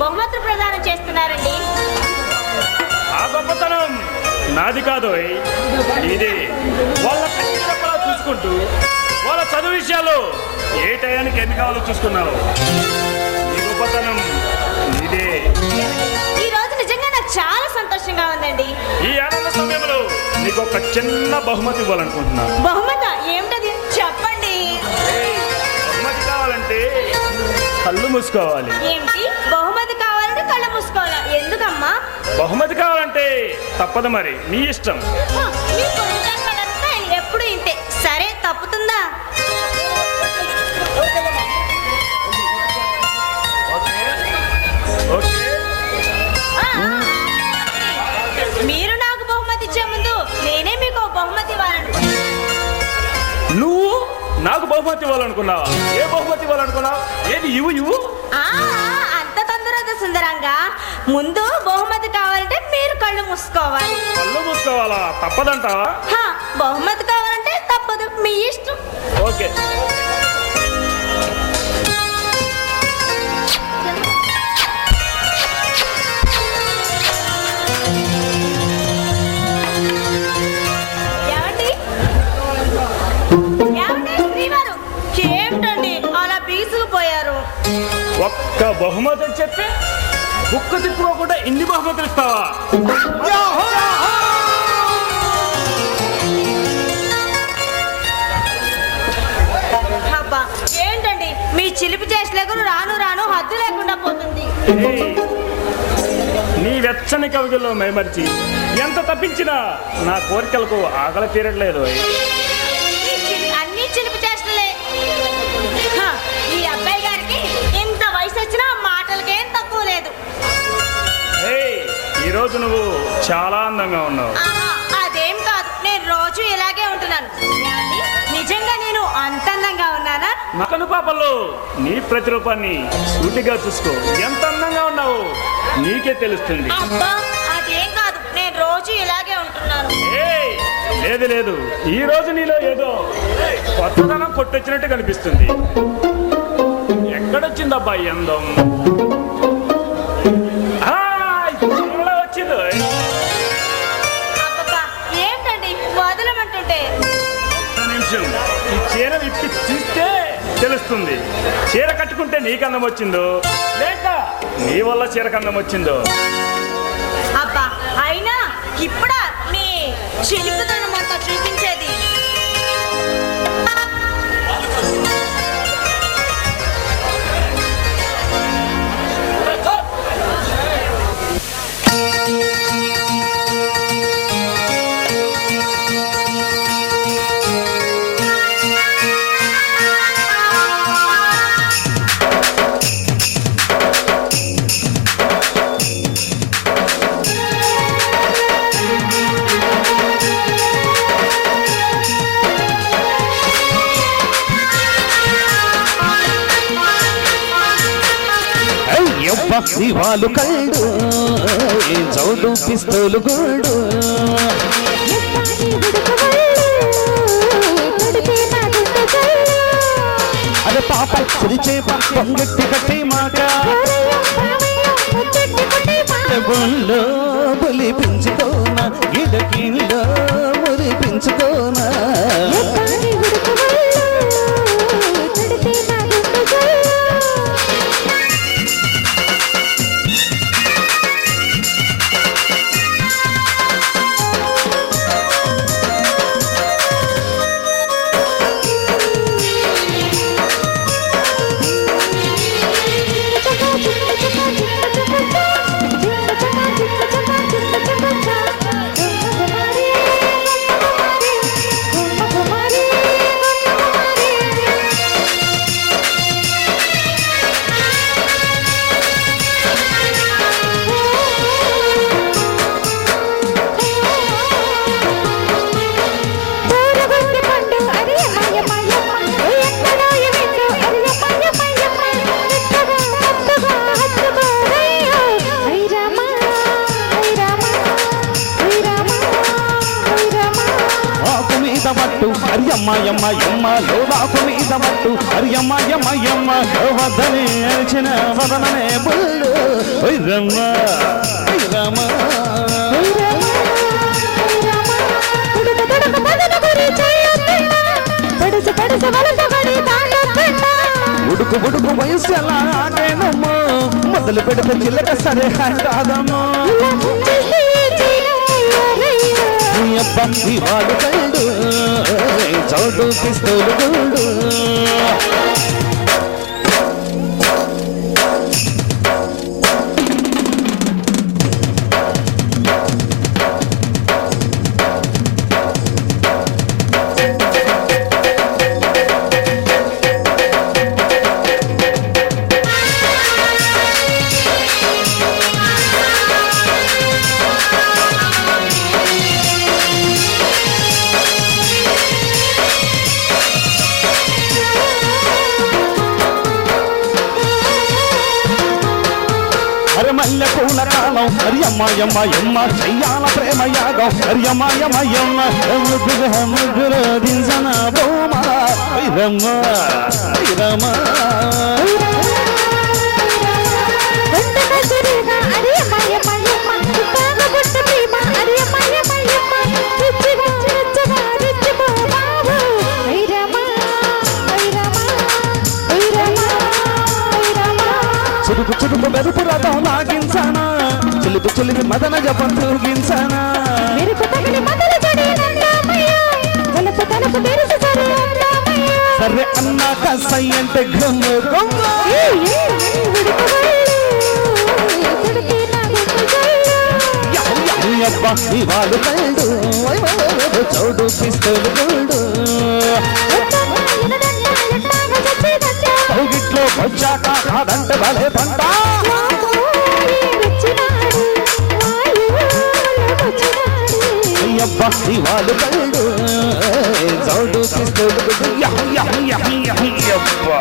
బహుమతులు ప్రదానం చేస్తున్నారండి. ఆ గొప్పతనం నాది కాదు, ఇది వాళ్ళ కష్టపడా చూసుకుంటూ వాళ్ళ చదువు విషయాలు ఏ టయానికి ఎన్ని కావాలో చూసుకున్నావు. ఈ గొప్పతనం ఇదే. ఈ రోజు నిజంగా నాకు చాలా సంతోషంగా ఉందండి. ఈ ఆనంద సమయంలో నీకు ఒక చిన్న బహుమతి ఇవ్వాలనుకుంటున్నా. బహుమతి ఏమిటది చెప్పండి. బహుమతి కావాలంటే కళ్ళు మూసుకోవాలి. ఏంటి బహుమతి కావాలంటే కళ్ళు మూసుకోవాలా? ఎందుకమ్మా? బహుమతి కావాలంటే తప్పదు, మరి నీ ఇష్టం. మీ పొందాలంతా ఎప్పుడు ఇంతే. సరే తప్పుతుందా? మీరు నాకు బహుమతి ఇచ్చే ముందు నేనే మీకు బహుమతి ఇవ్వాలనుకున్నా. నువ్వు నాకు బహుమతి ఇవ్వాలనుకున్నావా? ఏ బహుమతి ఇవ్వాలనుకున్నావు? ఏది ఇవ్వు. అంత తొందరగా సుందరంగా ముందు బహుమతి కావాలంటే మీరు కళ్ళు మూసుకోవాలి. కళ్ళు మూసుకోవాలా? తప్పదంటావా? బహుమతి కావాలంటే తప్పదు, మీ ఇష్టం. ఓకే. ఏమిటండి అలా బీసుకుపోయారు? ఒక్క బహుమతి అని చెప్పి బుక్క తిప్పుకోకుండా ఇన్ని బహుమతులు ఇస్తావా? అబ్బా ఏంటండి మీ చిలిపి చేసలేకు రాను రాను హద్దు లేకుండా పోతుంది. నీ వెచ్చని కవితల్లో మైమర్చి ఎంత తప్పించినా నా కోరికలకు ఆకలి తీరట్లేదు. అన్ని చిలిపి చేసలే. ఈ అబ్బాయి గారికి ఇంత వయసు వచ్చినా మాటలకేం తక్కువ లేదు. ఈరోజు నువ్వు చాలా అందంగా ఉన్నావు. అదేం కాదు, నేను రోజు ఇలాగే ఉంటున్నాను. నిజంగా నేను అంత అందంగా ఉన్నానా? నకను పాపల్లో నీ ప్రతిరూపాన్ని సూటిగా చూసుకో. ఎంత అందంగా ఉన్నావు నీకే తెలుస్తుంది. అబ్బా అదేం కాదు, నేను రోజు ఇలాగే ఉంటున్నాను. లేదు, ఈ రోజు నీలో ఏదో కొత్తదనం కొట్టొచ్చినట్టు కనిపిస్తుంది. ఎక్కడొచ్చింది అబ్బాయి అందం? వచ్చింది. అబ్బా ఏంటండి వదలమంటుంటే? నిమిషం, ఈ చీర విప్పి చూస్తే తెలుస్తుంది. చీర కట్టుకుంటే నీకు అందం వచ్చిందో లేక నీ వల్ల చీరకు అందం వచ్చిందో. అబ్బా అయినా ఇప్పుడా మీ చిలుపుదనం అంతా చూపించేది? శివాలు కళ్ళు చౌడు పిస్తోలు గోడు అదే పాప చిరిచే పొంగెట్టి కట్టి మాట బొల్లో బలి పెంచుకోనా గిడకిలో మురి పెంచుకోనా. అరియమ్మ లోబాకు మీద మట్టు అరియమ్మ వద్దని అరిచిన వదననే బుల్లు ఓయ్ రమ్మ ఓయ్ రమ్మ ఉడుకు ఉడుకు వయసు ఎలా ఆగేనమ్మో మొదలు పెడితే చిల్లక సరే కాదమ్మో అబ్బంది వాడు కళ్ళు చౌడు పిస్తోలు గుండు మల్లె పూల కాలం హరి అమ్మాయమ్మ ఎమ్మ చెయ్యాల ప్రేమ యాగం హరి అమ్మాయమ్మ ముగ్గురు దించన బొమ్మ రమ్మ రమ్మ చురుకు చురుకు మెరుపు రథం లాగించానా చిలుకు చిలుకు మదన జపం తూగించానా సరే అన్నాక సై అంటే గమ్ము అబ్బా ఇవాళ కళ్ళు చౌడు పిస్తోలు గోల్డు గిట్లో వచ్చాక కాదంటే భలే పంట అబ్బా ఇవాళ కళ్ళు చౌడు పిస్తోలు అబ్బా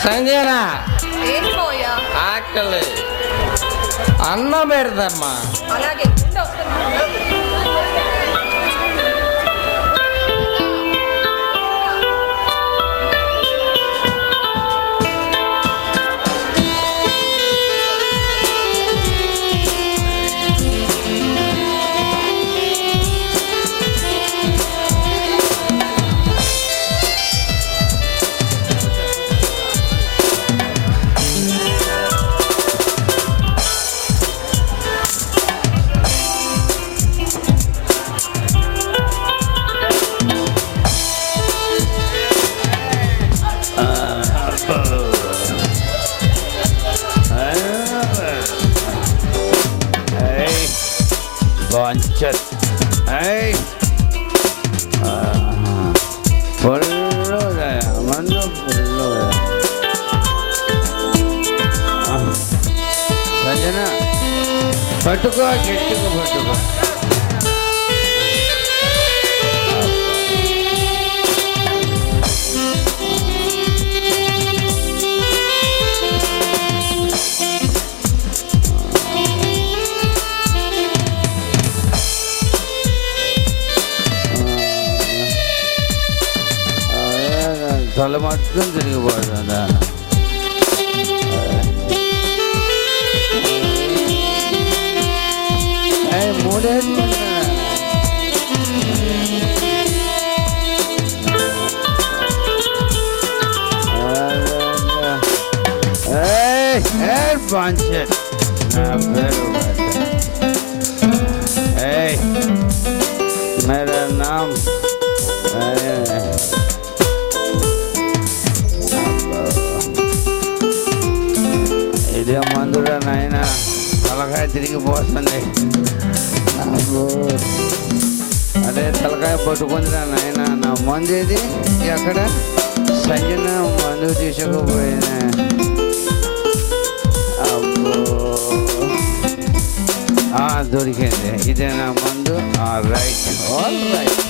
సంజనా ఆకలి అన్నం పెడదమ్మా అలాగే Bancet, hey, perlu dah, mana perlu dah. Sanjana, patuka, kettuka patuka. తల మాత్రం తిరిగిపోతుందా పాంచెట్ నా పేరు ఏయ్ మేరా నామ్ ఇదే మందురా నాయన తలకాయ తిరిగిపోతుంది అబ్బో. అదే తలకాయ పట్టుకుందిరా నాయన నా మందు ఏది ఎక్కడ సంజన మందు తీసుకుపోయినా అబ్బో దొరికింది ఇదే నా మందు రైట్ ఆల్ రైట్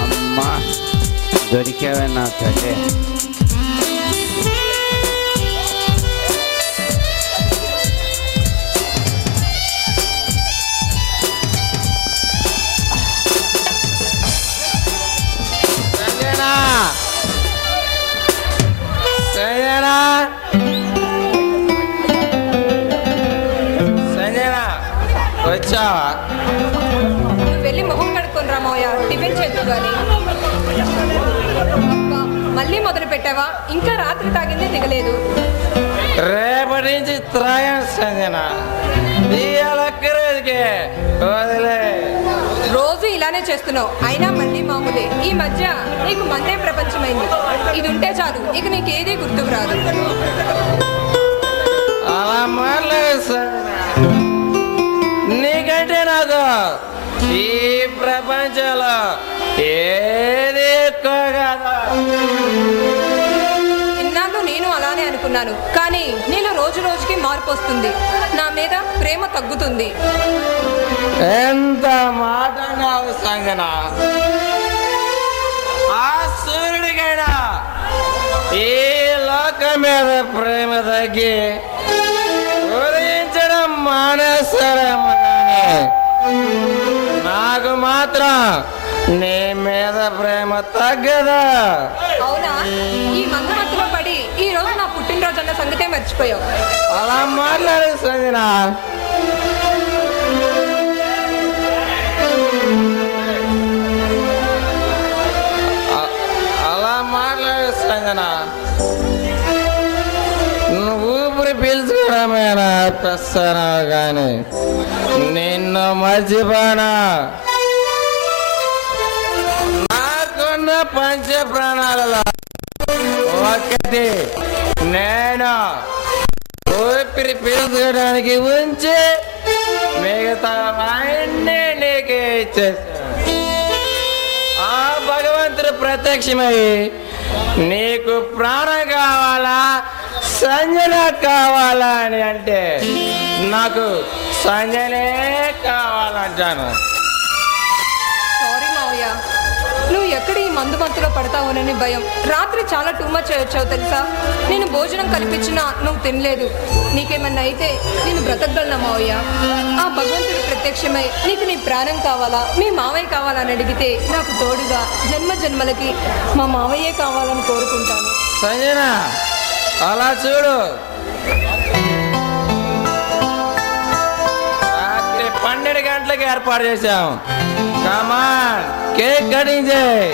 అమ్మా దొరికావే నా తల్లి వచ్చావా? నువ్వు వెళ్ళి మొహం కడుక్కొని రా మావయ్య, టిఫిన్ చేద్దు గాని. అబ్బా, మళ్ళీ మొదలు పెట్టావా? ఇంకా రాత్రి తాగింది దిగలేదు. రేపటి నుంచి త్రాయం సంజన వదిలే. రోజు ఇలానే చేస్తున్నావు, అయినా మళ్ళీ మామూలే. ఈ మధ్య నీకు మందే ప్రపంచమైంది. ఇది ఉంటే చాలు, ఇక నీకేదీ గుర్తుకు రాదు. అలా మాట్లాడు సంజన, నీకంటే నాకు ఈ ప్రపంచంలో ఏది ఎక్కువ కాదు. ఇన్నాళ్ళు నేను అలానే అనుకున్నాను, కానీ నేను రోజు రోజుకి మార్పు వస్తుంది. నా మీద ప్రేమ తగ్గుతుంది. ఎంత మాట నావు సంగన, ఆ సూర్యుడికైనా ఈ లోకం మీద ప్రేమ తగ్గి ఉదయించడం మానేస్తారేమో కానీ నాకు మాత్రం నీ మీద ప్రేమ తగ్గదా? అవునా? ఈ మంగమత్తులో పడి ఈ రోజు నా పుట్టినరోజు అన్న సంగతే మర్చిపోయావు. అలా మాట్లాడు సంజన. అలా మాట్లాడు సంజన. నువ్వు ఊపిరి పీల్చుకోవడమేనా ప్రస్తానా కానీ నిన్ను మర్చిపోనా? నాకున్న పంచ ప్రాణాలలో ఒకటి నేను ఊపిరి పీల్చుకోవడానికి ఉంచి మిగతా అన్నీ నీకే ఇచ్చేసాను. ఆ భగవంతుడు ప్రత్యక్షమై నీకు ప్రాణం కావాలా సంజన కావాలా అని అంటే నాకు సంజనే కావాలంటాను. సారీ మావయ్య, నువ్వు ఎక్కడ ఈ మందు మత్తులో పడతావునని భయం. రాత్రి చాలా టూ మచ్ వచ్చావు తెలుసా. నేను భోజనం కల్పించినా నువ్వు తినలేదు. నీకేమన్నా అయితే నేను బ్రతకగలనా మావయ్య? ఆ భగవంతుడు ప్రత్యక్షమై నీకు నీ ప్రాణం కావాలా మీ మావయ్య కావాలని అడిగితే నాకు తోడుగా జన్మ జన్మలకి మా మావయ్యే కావాలని కోరుకుంటాను. సంజన అలా చూడు, రాత్రి 12 గంటలకు ఏర్పాటు చేశాం. కమాన్ కేక్ కటింగ్ చేయి.